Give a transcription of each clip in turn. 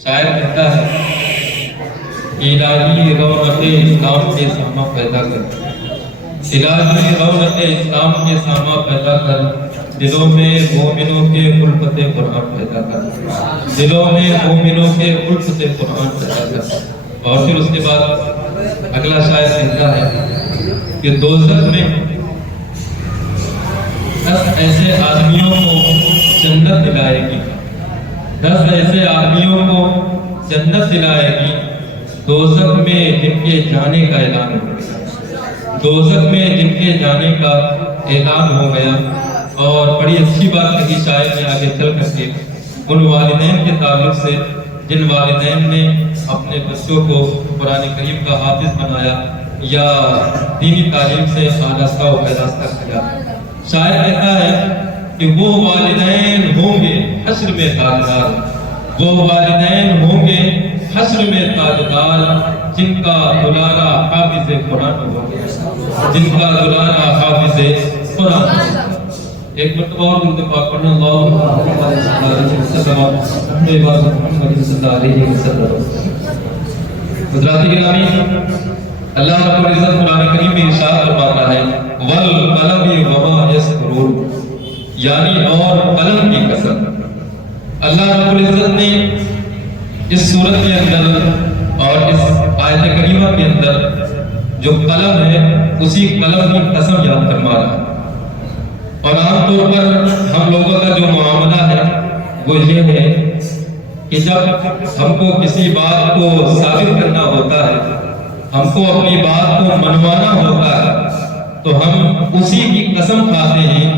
شاعر کہتا ہے الہی رونق اسلام کے سامہ پیدا کر، الہی رونق اسلام کے سامہ پیدا کر، دلوں میں مومنوں کے الفت قرآن پیدا کر، دلوں میں مومنوں کے الفت قرآن پیدا کر۔ اور پھر اس کے بعد اگلا شاعر کہتا ہے کہ دوزخ میں 10 ایسے آدمیوں کو جنت دلائے گی، 10 ایسے آدمیوں کو جنت دلائے گی، دوزخ میں جن کے جانے کا اعلان ہو گیا، دوزخ میں جن کے جانے کا اعلان ہو گیا۔ اور بڑی اچھی بات کہی شاعر نے آگے چل کر کے ان والدین کے تعلق سے جن والدین نے اپنے بچوں کو قرآن کریم کا حافظ بنایا یا دینی تعلیم سے آراستہ و پیراستہ کیا۔ شاعر کہتا ہے کہ وہ والدین ہوں گے حشر میں تاجدار، وہ والدین ہوں گے حشر میں تاجدار، جن کا دلارا حافظ قرآن ہوگا، جن کا دلارا حافظ قرآن ہوگا۔ ایک مرتبہ اور درود پاک پڑھنا، اللہم صلی اللہ علیہ وسلم۔ حضرات گرامی، اللہ رب العزت قرآن کریم میں ارشاد فرماتا ہے والقلم وما یسطرون، یعنی اور قلم کی قسم۔ اللہ رب العزت نے اس سورت کے اندر اور اس آیت کریمہ کے اندر جو قلم ہے اسی قلم کی قسم یاد فرما رہا ہے۔ اور عام طور پر ہم لوگوں کا جو معاملہ ہے وہ یہ ہے کہ جب ہم کو کسی بات کو ثابت کرنا ہوتا ہے، ہم کو اپنی بات کو منوانا ہوتا ہے، تو ہم اسی کی قسم کھاتے ہیں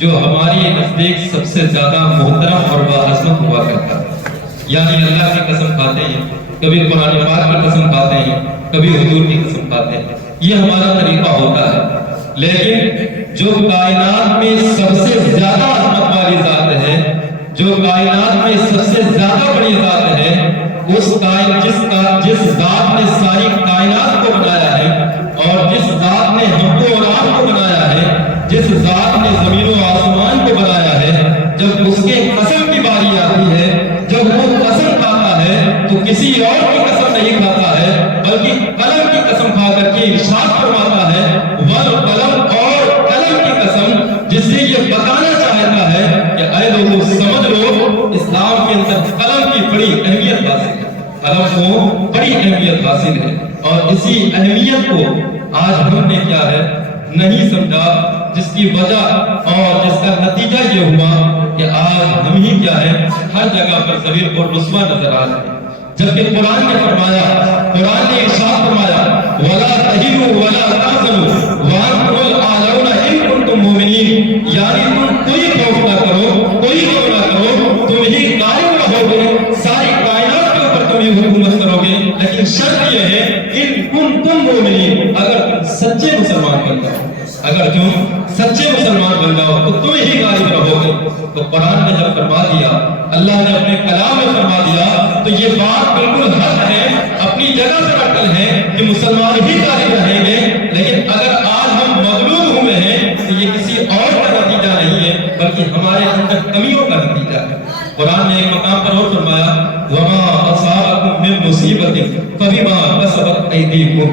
جو ہماری نزدیک سب سے زیادہ محترم اور باعظمت ہوا کرتا ہے۔ یعنی اللہ کی قسم کھاتے ہیں، کبھی قرآن پاک کی قسم کھاتے ہیں، کبھی حضور کی قسم کھاتے ہیں، یہ ہمارا طریقہ ہوتا ہے۔ لیکن جو کائنات میں سب سے زیادہ عظمت والی ذات ہے، جو کائنات میں سب سے زیادہ بڑی ذات ہے، جس ذات نے ساری کائنات کو بنایا ہے اور جس ذات نے ہم کو اور آپ کو بنایا ہے، جس ذات نے زمین و آسمان کو بنایا ہے، جب اس کے قسم کی باری آتی ہے، جب وہ قسم کھاتا ہے تو کسی اور کی قسم نہیں کھاتا ہے بلکہ قلم کی قسم کھا کر کے ارشاد فرماتا ہے والقلم، اور قلم کی قسم، جس سے یہ بتانا چاہتا ہے کہ اے لوگوں سمجھ لو اسلام کے اندر قلم کی بڑی اہمیت حاصل ہے، قلم کو بڑی اہمیت حاصل ہے۔ اور اسی اہمیت کو آج ہم نے کیا ہے نہیں سمجھا، جس کی وجہ اور جس کا نتیجہ یہ ہوا کہ آج ہم ہی کیا ہے ہر جگہ پر ذلیل اور رسوا نظر آ رہے ہیں، جبکہ قرآن نے فرمایا، قرآن نے ارشاد فرمایا وَلَا تَهِنُوا وَلَا تَحْزَنُوا وَأَنتُمُ الْأَعْلَوْنَ إِن كُنتُم مُؤْمِنِينَ، یعنی تم کوئی خوف نہ کرو، کوئی غم نہ کرو، تم ہی قائم رہو گے، ساری کائنات کے اوپر تم ہی حکومت کرو گے، لیکن شرط یہ ہے إِن كُنتُم مُؤْمِنِينَ، اگر تم سچے مسلمان بن جاؤ، اگر تم سچے مسلمان بن جاؤ تو تم ہی غالب رہو گے۔ تو قرآن نے جب فرما دیا، اللہ نے اپنے کلام میں فرما دیا، تو یہ بات بالکل حق ہے، اپنی جگہ پر عقل ہے کہ مسلمان ہی غالب رہیں گے۔ لیکن اگر آج ہم مغلوب ہوئے ہیں تو یہ کسی اور کا نتیجہ نہیں ہے بلکہ ہمارے اندر کمیوں کا نتیجہ ہے۔ قرآن نے ایک مقام پر اور فرمایا وَمَا أَصَابَكُم مِّن مُّصِيبَةٍ فَبِمَا كَسَبَتْ أَيْدِيكُمْ،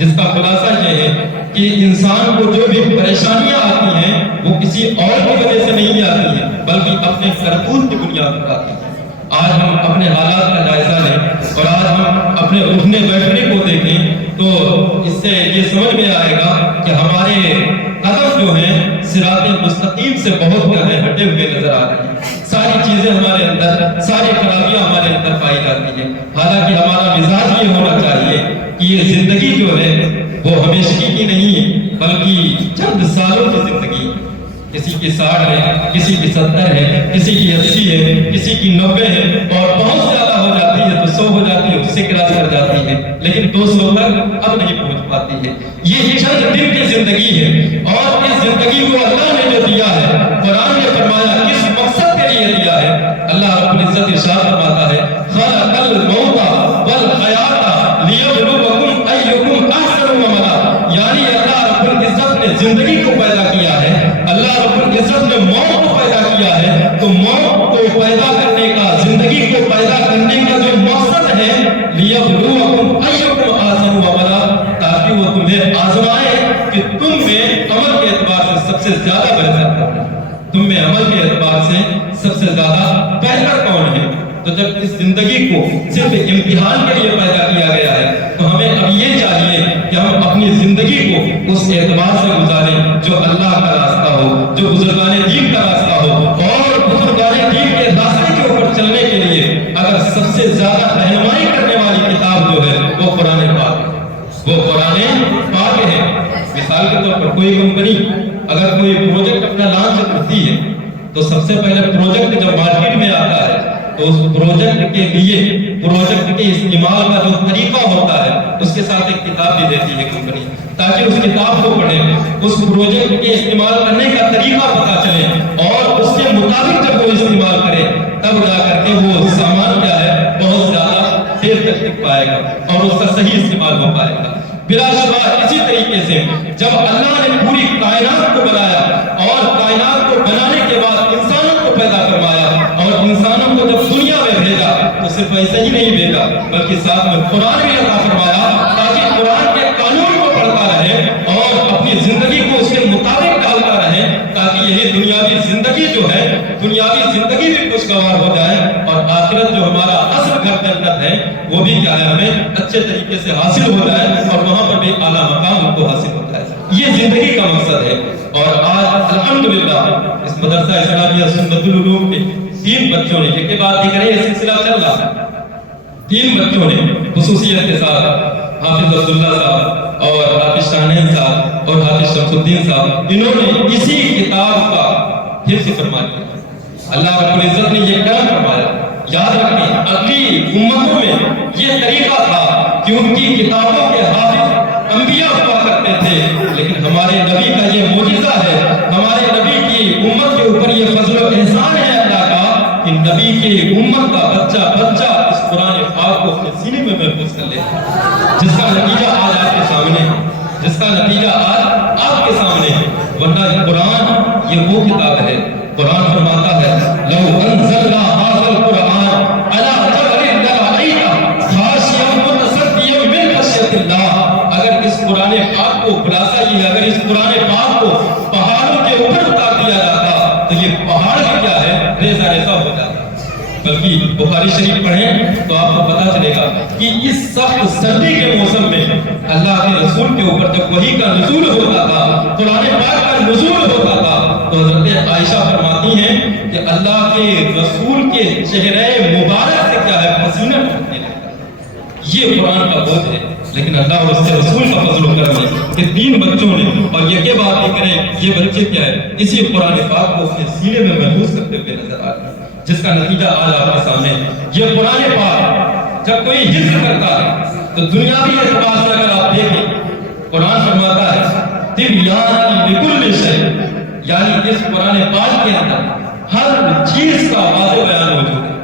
جس کا خلاصہ یہ ہے کہ انسان کو جو بھی پریشانیاں آتی ہیں وہ کسی اور کی وجہ سے نہیں آتی ہیں بلکہ اپنے کرتوت کی بنیاد پر آتی ہیں۔ آج ہم اپنے حالات کا جائزہ لیں اور آج ہم اپنے اٹھنے بیٹھنے کو دیکھیں تو اس سے یہ سمجھ میں آئے گا کہ ہمارے قدم جو ہیں صراط مستقیم سے بہت زیادہ ہٹے ہوئے نظر آ رہے ہیں۔ ساری چیزیں ہمارے اندر، ساری خرابیاں ہمارے اندر پائی جاتی ہیں، حالانکہ ہمارا مزاج یہ ہونا چاہیے کہ یہ زندگی جو ہے وہ ہمیشگی کی نہیں ہے بلکہ چند سالوں کی زندگی ہے۔ کسی کی 60 ہے، کسی کی 70 ہے، کسی کی 80 ہے، کسی کی 90 ہے، اور بہت زیادہ ہو جاتی ہے تو 100 ہو جاتی ہے، اس سے کراس کر جاتی ہے، لیکن 200 تک اب نہیں پہنچ پاتی ہے۔ یہ چند دن کی زندگی ہے، اور اس زندگی کو اللہ نے جو دیا ہے، قرآن نے فرمایا کس مقصد کے لیے دیا ہے۔ اللہ رب العزت ارشاد فرماتا ہے خلق الموت والحیات لیبلوکم ایکم احسن عملا، یعنی اللہ رب العزت نے زندگی کو پیدا کیا ہے، اللہ رب العزت نے موت کو پیدا کیا ہے، تو موت کو پیدا کرنے کا، زندگی کو پیدا کرنے کا جو زیادہ بہتر کون ہے؟ تم میں عمل کے اعتبار سے سب سے زیادہ بہتر کون ہے؟ تو جب اس زندگی کو صرف امتحان کے لیے پیدا کیا گیا ہے تو ہمیں اب یہ چاہیے کہ ہم اپنی زندگی کو اس اعتبار سے گزاریں جو اللہ کا راستہ ہو، جو بزرگان دین کا راستہ ہو. اور بزرگان دین کے راستے کے اوپر چلنے کے لیے اگر سب سے زیادہ رہنمائی کرنے والی کتاب جو ہے وہ قرآن پاک ہے، وہ قرآن پاک ہے. مثال کے طور پر کوئی کمپنی اگر کوئی پروجیکٹ اپنا لانچ کرتی ہے تو سب سے پہلے پروجیکٹ جب مارکیٹ میں آتا ہے تو اس پروجیکٹ کے لیے پروجیکٹ کے استعمال کا جو طریقہ ہوتا ہے اس کے ساتھ ایک کتاب بھی دیتی ہے کمپنی، تاکہ اس کتاب کو پڑھیں، اس پروجیکٹ کے استعمال کرنے کا طریقہ پتا چلے اور اس کے مطابق جب وہ استعمال کرے تب جا کر کے وہ سامان کیا ہے بہت زیادہ دیر تک ٹک پائے گا اور اس کا صحیح استعمال ہو پائے گا. بلا شبہ اسی طریقے سے جب اللہ نے پوری کائنات کو بنایا اور کائنات کو بنانے کے بعد انسانوں کو پیدا فرمایا اور انسانوں کو جب دنیا میں بھیجا تو صرف ایسے ہی نہیں بھیجا بلکہ ساتھ میں قرآن بھی عطا فرمایا تاکہ قرآن کے قانون کو پڑھتا رہے اور اپنی زندگی کو اس کے مطابق ڈالتا رہے تاکہ یہی دنیاوی زندگی جو ہے دنیاوی زندگی بھی خوشگوار ہو جائے اور آخرت جو ہمارا اصل گھر جنت ہے وہ بھی کیا ہے ہمیں اچھے طریقے سے حاصل ہو جائے اور وہاں پر بھی اعلیٰ مقام کو حاصل ہوتا ہے. یہ زندگی کا مقصد ہے. اور آج الحمدللہ اس مدرسہ اسلامیہ سنت العلوم کے 3 بچوں نے ایک کے بعد ایک یہ سلسلہ چل رہا ہے. 3 بچوں نے خصوصیت کے ساتھ حافظ عبداللہ صاحب اور حافظ شاہین صاحب اور حافظ شمس الدین صاحب انہوں نے اسی کتاب کا حفظ فرما دیا. اللہ رب العزت نے یہ کرم فرمایا. یاد رکھیں اگلی امتوں میں یہ طریقہ تھا کہ ان کی کتابوں کے حافظ انبیاء ہوا کرتے تھے، لیکن ہمارے نبی کا یہ معجزہ ہے، ہمارے نبی کی امت کے اوپر یہ فضل و احسان ہے اللہ کا کہ نبی کی امت کا بچہ بچہ اس قرآن پاک کو اپنے سینے میں محفوظ کر لیتا ہے، جس کا نتیجہ آج آپ کے سامنے ہے، جس کا نتیجہ آج آپ کے سامنے ہے. ورنہ قرآن یہ وہ کتاب ہے. قرآن فرماتا ہے لو انزلنا هذا القرآن على جبل لرأيته خاشعا متصدعا من خشية الله. اگر اس قرآن پاک کو خلاصہ یہ اگر اس قرآن پاک کو پہاڑوں کے اوپر اتار دیا جاتا تو یہ پہاڑ بھی کیا ہے ریزہ ریزہ ہو جاتا. بلکہ بخاری شریف پڑھیں تو آپ کو پتا چلے گا کہ اس سخت سردی کے موسم میں اللہ کے رسول کے اوپر جب وحی کا نزول ہوتا تھا، قرآن پاک کا نزول ہوتا تھا تو حضرت عائشہ فرماتی ہیں کہ اللہ کے رسول کے چہرے مبارک سے کیا ہے پسینہ ٹپکنے لگتا ہے. یہ قرآن کا بوجھ ہے. لیکن اللہ اور اس کے رسول کا فضل و کرم ہے کہ 3 بچوں نے اور یہ بات یہ کریں یہ بچے کیا ہے اسی قرآن پاک کو اپنے سینے میں محفوظ کرتے ہوئے نظر آ رہے ہیں، جس کا نتیجہ آج آپ کے سامنے ہے. یہ قرآن پاک جب کوئی حفظ کرتا ہے تو دنیاوی اعتبار سے اگر آپ دیکھیں قرآن فرماتا ہے تبیان لکل شیء، یعنی اس قرآن پاک کے اندر ہر چیز کا واضح بیان موجود ہے.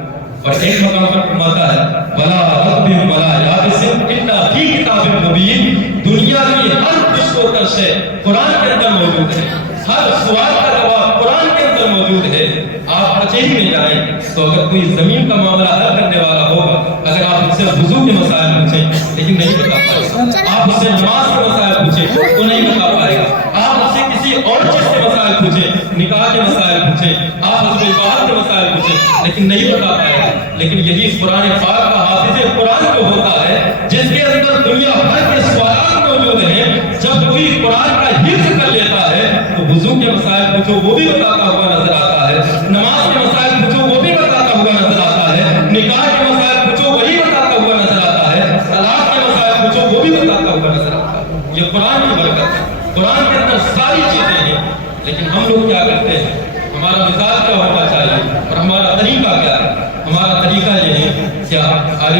اور ایک مقام پر فرماتا ہے ولا رب ولا یابس الا فی کتاب مبین. دنیا کی ہر خوش و تر شے قرآن کے اندر موجود ہے، ہر سوال کا جواب قرآن کے اندر موجود ہے. آپ کچہری میں جائیں تو اگر کوئی زمین کا معاملہ حل کرنے والا ہوگا، اگر آپ اس سے وضو کے مسائل پوچھیں لیکن نہیں بتا پائے گا، آپ اس سے نماز کے مسائل پوچھیں تو نہیں بتا پائے گا، آپ اس سے کسی اور چیز کے مسائل پوچھیں، نکاح کے مسائل پوچھیں، آپ اس میں باہر کے مسائل پوچھیں لیکن نہیں بتا پائے گا. لیکن یہی قرآن پاک کا حافظ قرآن جو ہوتا ہے جس کے اندر دنیا بھر کے سوالات موجود ہیں، جب کوئی قرآن کا حفظ کر لیتا ہے تو وضو کے مسائل پوچھو وہ بھی بتاتا ہوا نظر آتا ہے، نماز کے مسائل پوچھو وہ بھی بتاتا ہوا نظر آتا ہے، نکاح کے مسائل پوچھو وہی بتاتا ہوا نظر آتا ہے، طلاق کے مسائل پوچھو وہ بھی بتاتا ہوا نظر آتا ہے. یہ قرآن کی برکت ہے. قرآن کے اندر ساری چیزیں ہیں. لیکن ہم لوگ کیا کرتے ہیں، ہمارا مزاج کیا ہونا چاہیے اور ہمارا طریقہ کیا ہے؟ ہمارا طریقہ یہ ہے کیا ارے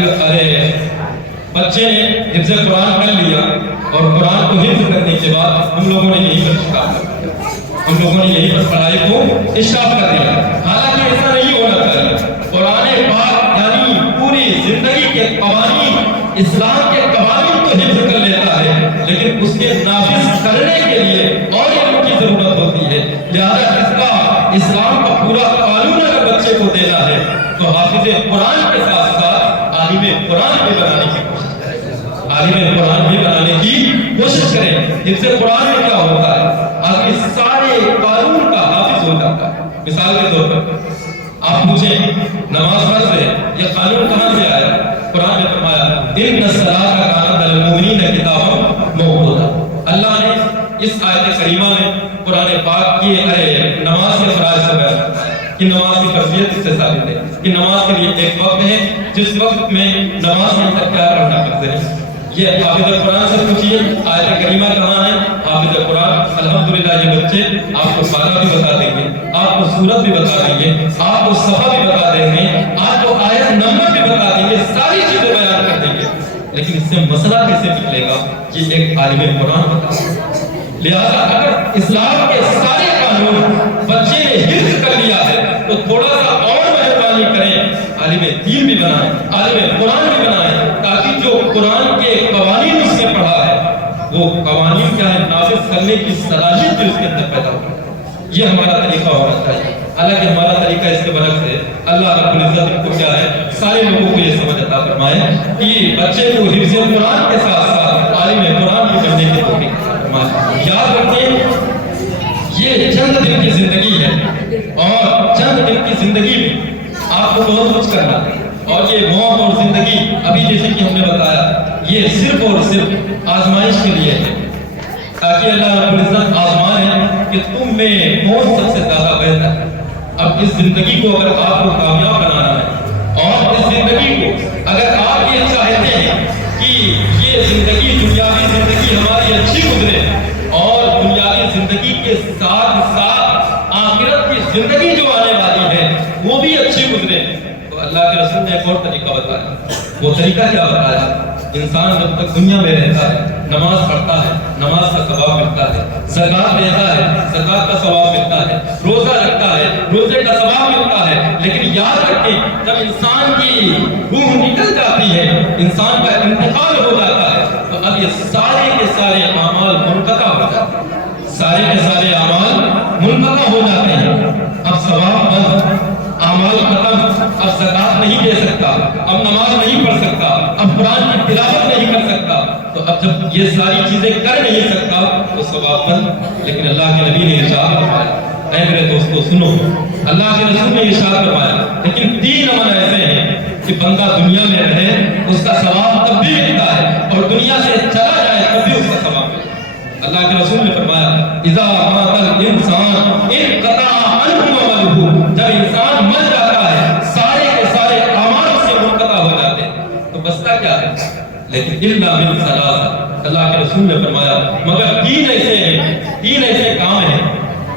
بچے نے حفظ قرآن کر لیا اور قرآن کو حفظ کرنے کے بعد ہم لوگوں نے یہی پر اشراف کر دیا، ہم لوگوں نے یہی پر پڑھائی کو اشراف کر دیا. حالانکہ ایسا نہیں ہونا چاہیے. قرآن پاک یعنی پوری زندگی کے قوانین، اسلام کے قوانین کو حفظ کر لیتا ہے، لیکن اس کے نافذ کرنے کے لیے اور علم کی ضرورت ہوتی ہے. لہذا اس کا اسلام کا پورا قانون اگر بچے کو دینا ہے تو حافظ قرآن کے ساتھ ساتھ عالم قرآن بھی بنانے کی کوشش کریں، عالم قرآن بھی بنانے کی کوشش کریں. حفظ قرآن میں کیا ہوتا ہے؟ آگے سارے مثال کے طور پر آپ پوچھیں نماز فرض ہے، یہ قانون کہاں سے آیا؟ قرآن نے فرمایا ان الصلاۃ کانت علی المؤمنین کتابا موقوتا۔ اللہ نے اس آیت کریمہ میں قرآن پاک کی نماز کے فرائض کو بیان کروایا کہ نماز کی فرضیت اس سے ثابت ہے کہ نماز کے لیے ایک وقت ہے جس وقت میں نماز میں تکبیر پڑھنا فرض ہے۔ یہ حافظ قرآن سے پوچھیے آیت کریمہ کہاں ہے؟ حافظ قرآن الحمدللہ یہ بچے آپ کو پارہ بھی بتا دیں گے، آپ کو سورت بھی بتا دیں گے، آپ کو صفحہ بھی بتا دیں گے، آپ کو آیت نمبر بھی بتا دیں گے، ساری چیزیں بیان کر دیں گے، لیکن اس سے مسئلہ کیسے نکلے گا یہ ایک عالم قرآن بتا دے۔ لہذا اگر اسلام کے سارے قانون بچے نے حفظ کر لیا ہے تو تھوڑا سا اور مہربانی کریں، عالم دین بھی بنائیں، عالم قرآن بھی بنائیں، تاکہ جو قرآن کے قوانین اس نے پڑھا ہے وہ قوانین کیا ہے نافذ کرنے کی صلاحیت بھی اس کے اندر پیدا ہو۔ یہ ہمارا طریقہ ہونا چاہیے، حالانکہ ہمارا طریقہ اس کے برعکس ہے۔ اللہ رب العزت ان کو کیا ہے سارے لوگوں کو یہ سمجھ عطا فرمائے کہ بچے کو حفظ قرآن کے ساتھ ساتھ عالم قرآن بھی بننے کی توفیق فرمائے۔ یاد رکھیں یہ چند دن کی زندگی ہے اور چند دن کی زندگی میں آپ کو بہت کچھ کرنا ہے، اور یہ موت اور زندگی ابھی جیسے کہ ہم نے بتایا یہ صرف اور صرف آزمائش کے لیے ہے، تاکہ اللہ رب العزت آزمائے کہ تم میں کون سب سے زیادہ بہتر ہے۔ اب اس زندگی کو اگر آپ کو کامیاب بنانا ہے اور اس زندگی کو اگر آپ یہ چاہتے ہیں کہ یہ زندگی دنیاوی زندگی ہماری اچھی گزرے اور دنیاوی زندگی کے ساتھ ساتھ آخرت کی زندگی جو آنے والی ہے وہ بھی اچھی گزرے، تو اللہ کے رسول نے ایک اور طریقہ بتایا۔ وہ طریقہ کیا بتایا؟ انسان جب تک دنیا میں رہتا ہے نماز پڑھتا ہے، نماز کا ثواب ملتا ہے، زکات دیتا ہے، زکات کا ثواب ملتا ہے، روزہ رکھتا ہے، روزے کا ثواب ملتا ہے، لیکن یاد رکھیں جب انسان کی روح نکل جاتی ہے، انسان کا انتقال ہو جاتا ہے، تو اب یہ سارے کے سارے اعمال منقطع ہو جاتے ہیں، سارے کے سارے اعمال منقطع ہو جاتے ہیں۔ اب ثواب بند، اعمال ختم، اب زکات نہیں دے سکتا، اب نماز نہیں پڑھ سکتا، اب قرآن کی تلاوت نہیں کر سکتا، تو اب جب یہ ساری چیزیں کر نہیں سکتا تو ثواب بند۔ لیکن اللہ کے نبی نے ارشاد فرمایا، اے میرے دوستو سنو، اللہ کے رسول نے ارشاد فرمایا لیکن 3 عمل ایسے ہیں کہ بندہ دنیا میں رہے اس کا ثواب تب بھی ملتا ہے اور دنیا سے چلا جائے تب بھی اس کا ثواب ملتا ہے۔ اللہ کے رسول نے فرمایا اذا مات الانسان انقطع عنه عمله، جب انسان مر جاتا ہے سارے کے سارے اعمال اس سے منقطع ہو جاتے ہیں، تو بچتا کیا ہے؟ لیکن الا من ثلاث، اللہ کے رسول نے فرمایا مگر 3 ایسے ہیں، 3 ایسے کام ہیں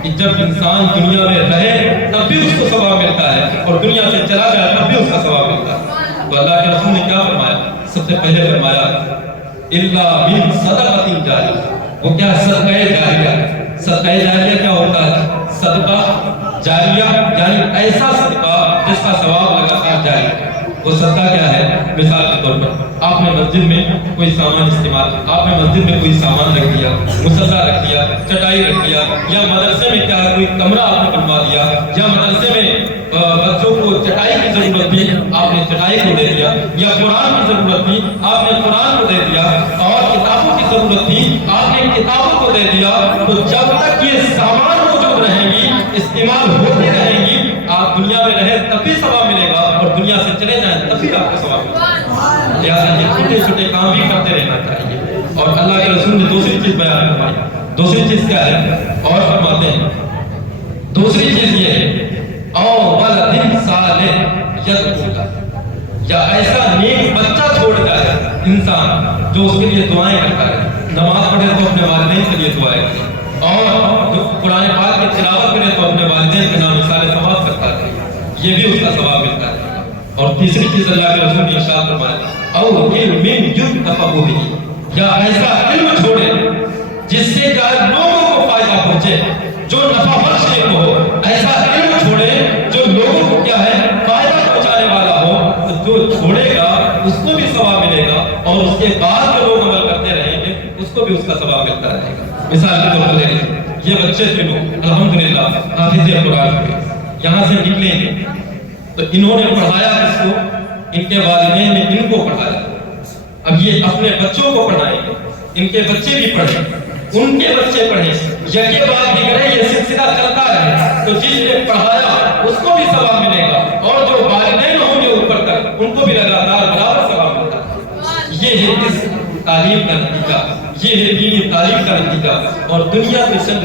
کہ جب انسان دنیا میں رہے تب بھی اس کو ثواب ملتا ہے اور دنیا سے چلا جائے تب بھی اس کا ثواب ملتا ہے۔ تو اللہ کے رسول نے کیا فرمایا؟ سب سے پہلے فرمایا الا من صدقۃ جاریہ، وہ کیا صدقہ جاریہ ہے۔ صدقہ جاریہ کیا ہوتا ہے؟ صدقہ جاریہ یعنی ایسا صدقہ جس کا ثواب لگاتار جاری ہے۔ وہ صدقہ کیا ہے؟ مثال کے طور پر آپ نے مسجد میں کوئی سامان استعمال، آپ نے مسجد میں کوئی سامان رکھ دیا، مصلی رکھ دیا، چٹائی رکھ دیا، یا مدرسے میں کیا کوئی کمرہ آپ نے بنوا دیا، یا مدرسے میں بچوں کو چٹائی کی ضرورت تھی آپ نے چٹائی کو دے دیا، یا قرآن کی ضرورت تھی آپ نے قرآن کو دے دیا، اور کتابوں کی ضرورت تھی آپ نے کتابوں کو دے دیا، تو جب تک یہ سامان موجود رہیں گی استعمال ہوتے رہیں گی، آپ دنیا میں رہے تب بھی ثواب ملے گا اور دنیا سے چلے جائیں تب بھی آپ کو ثواب ملے گا۔ لہٰذا یہ چھوٹے چھوٹے کام بھی کرتے رہنا چاہیے۔ اور اللہ کے رسول نے دوسری چیز بیان فرمائی، دوسری چیز کیا ہے؟ اور فرماتے ہیں دوسری چیز یہ ہے او ولد صالح یدعو لہ، یا ایسا نیک بچہ چھوڑ جائے انسان جو اس کے لیے دعائیں کرتا ہے، نماز پڑھے تو اپنے والدین کے لیے دعائیں کرے، اور جو قرآن پاک کی تلاوت کرے تو اپنے والدین کے نام سارے ثواب کرتا ہے، یہ بھی اس کا ثواب ملتا ہے۔ اور تیسری چیز اللہ کے رسول نے ارشاد فرمایا او علم ينتفع به، یا ایسا علم چھوڑے جس سے لوگوں کو فائدہ پہنچے، جو نفع بخش ہو، ایسا علم چھوڑے جو لوگوں کو کیا ہے فائدہ پہنچانے والا ہو، تو جو چھوڑے گا اس کو بھی ثواب ملے گا اور اس کے بعد جو لوگ عمل کرتے رہیں گے اس کو بھی اس کا ثواب ملتا رہے گا۔ مثال کے طور پر یہ بچے تھے لوگ الحمدللہ حافظ قرآن ہوئے، یہاں سے نکلیں گے تو انہوں نے پڑھایا کس کو؟ ان کے والدین نے ان کو پڑھایا، اب یہ اپنے بچوں کو پڑھائیں گے، ان کے بچے بھی پڑھیں، ان کے بچے پڑھیں، یقین بات بھی کرے یہ سلسلہ چلتا رہے تو جس نے پڑھایا اس کو بھی ثواب ملے گا اور جو والدین ہوں گے اوپر تک ان کو بھی لگاتار برابر ثواب ملتا ہے. یہ ہے اس تعلیم کا نتیجہ، یہ ہے دینی تعلیم کا نتیجہ. اور دنیا کے چند